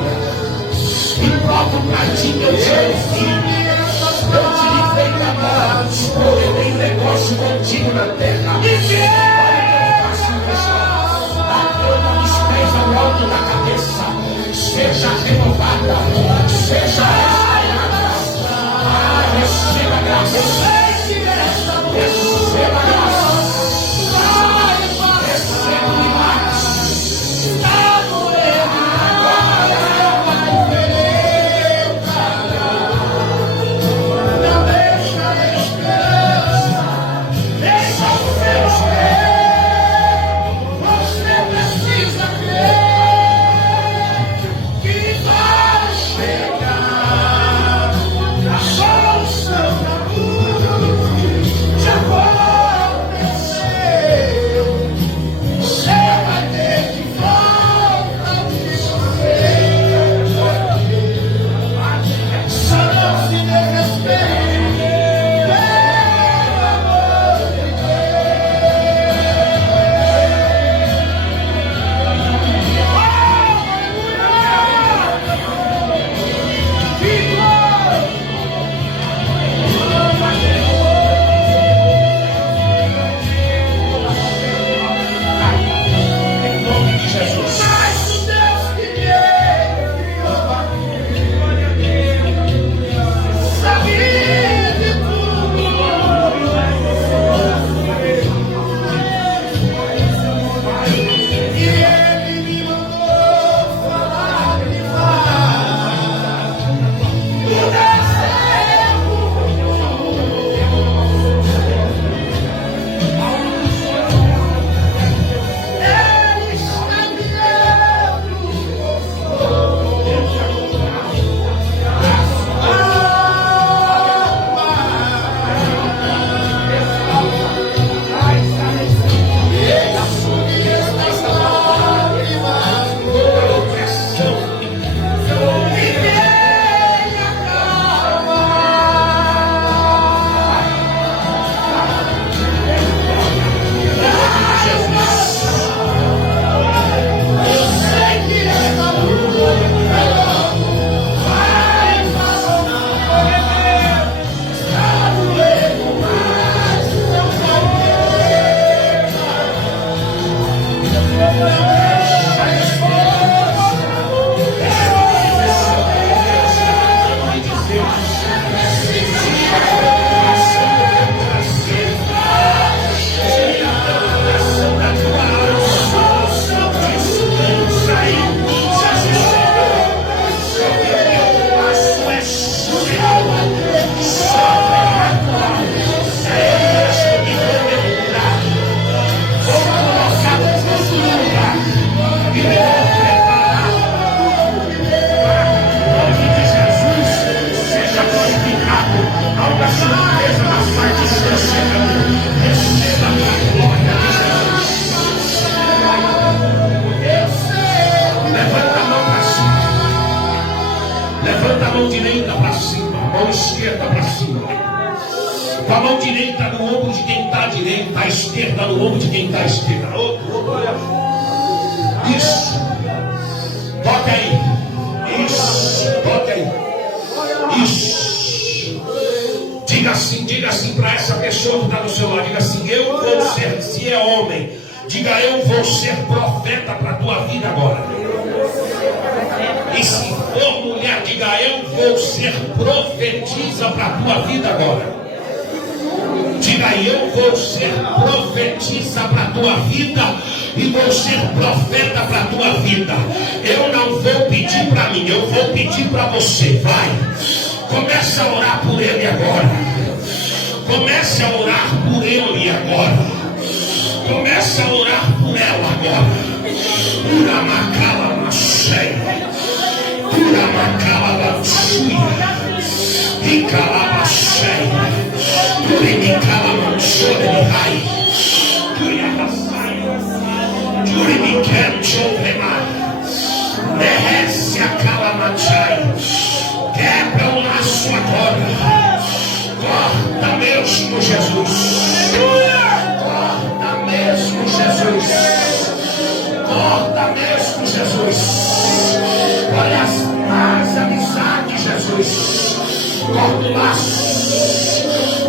e próprio para ti, meu filho, eu te livrei da morte, eu tenho negócio contigo na terra. E que a cama dos pés ao alto da cabeça seja renovada, seja restaurada. Receba graça, receba graça, receba milagres. mão direita para cima, mão esquerda para cima. Com a mão direita no ombro de quem está à direita, a esquerda no ombro de quem está à esquerda. Isso. Toca aí. Isso. Toca aí. Isso. Diga assim para essa pessoa que está do seu lado. Diga assim: eu vou ser, se é homem, diga: eu vou ser profeta para a tua vida agora. E se for mulher, diga: eu vou ser profetisa para a tua vida agora. Diga: eu vou ser profetisa para a tua vida e vou ser profeta para a tua vida. Eu não vou pedir para mim, eu vou pedir para você. Vai, começa a orar por ele agora. Comece a orar por ele agora. Comece a orar por ela agora. Uma macala cheia. Merece a calamachai. Quebra o laço agora. Corta mesmo, Jesus. Corta mesmo, Jesus. Corta mesmo, Jesus. Olha as más amizades, Jesus. Corta o laço.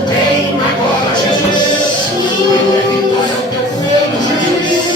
Queima agora, Jesus. Vitória ao teu filho, Jesus.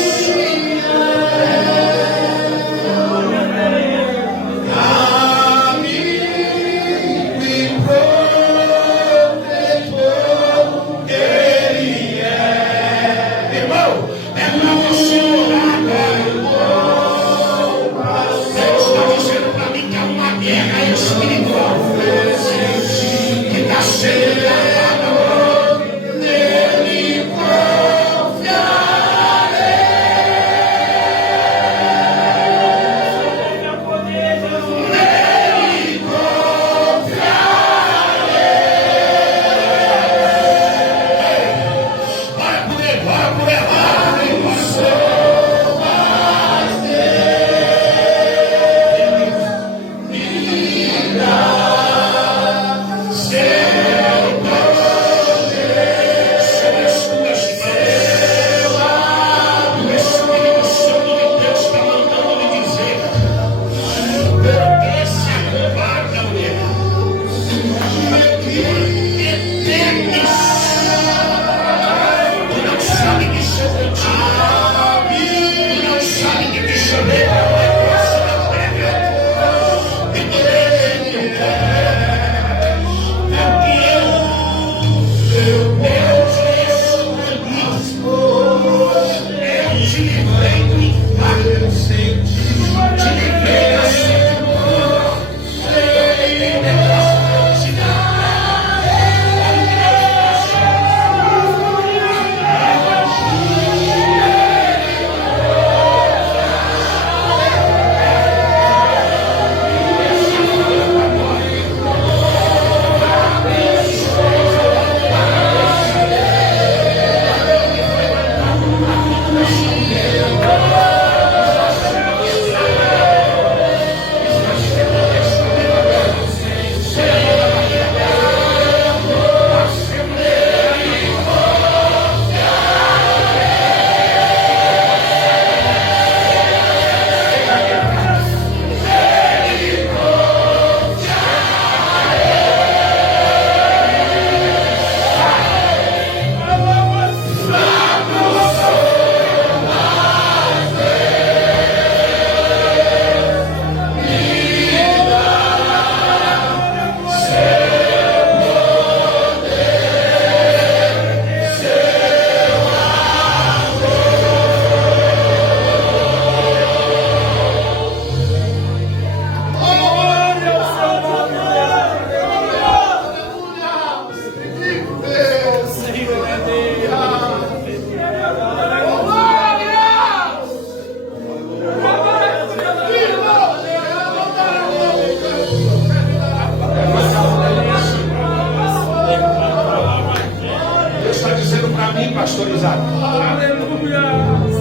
pastorizado. Aleluia!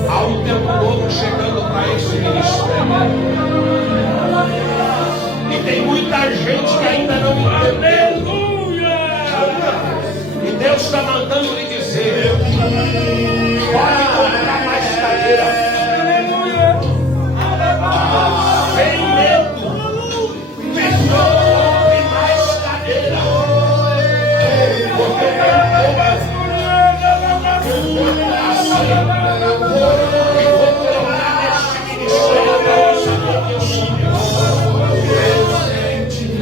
Há um tempo novo chegando para esse ministério. E tem muita gente que ainda não entendeu. Aleluia! E Deus está mandando lhe dizer: pode comprar mais cadeira. Sem medo. Compre mais cadeira. Porque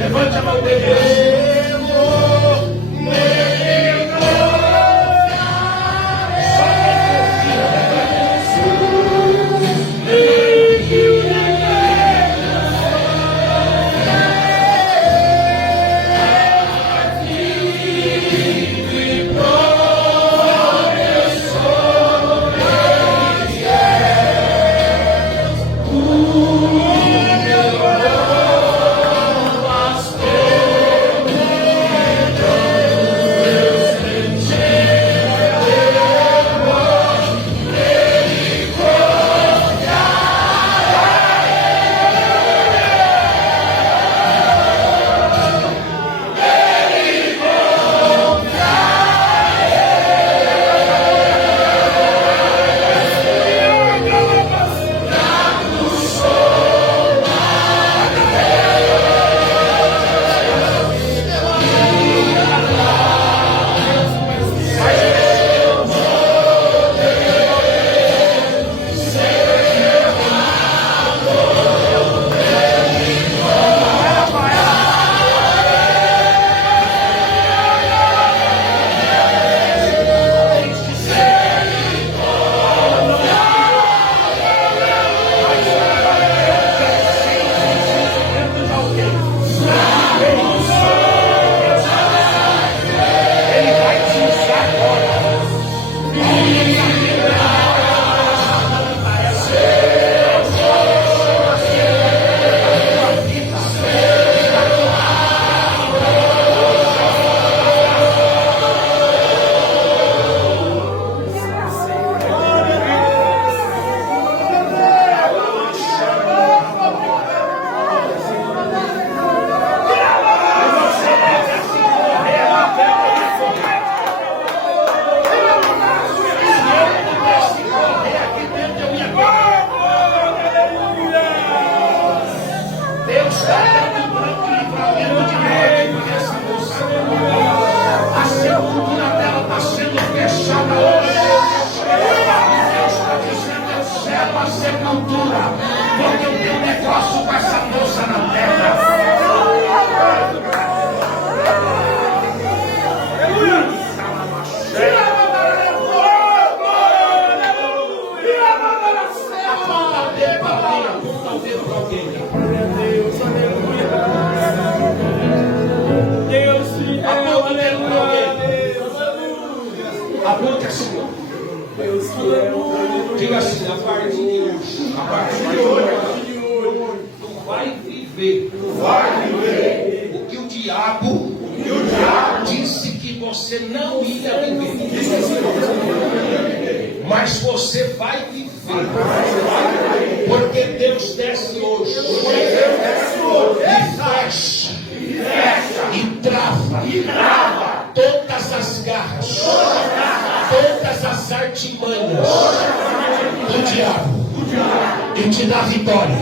levante a mão dele. livramento de ordem para essa moça. A sepultura dela está sendo fechada hoje. Deus está dizendo: eu selo a sepultura, porque eu tenho um negócio com essa moça na terra. Aponte assim. Diga assim: a partir de hoje, tu vai viver o que o diabo disse que você não ia viver. Mas você vai viver. Porque Deus desce hoje e fecha e trava todas as garras, todas as artimanhas do diabo, e te dá vitória,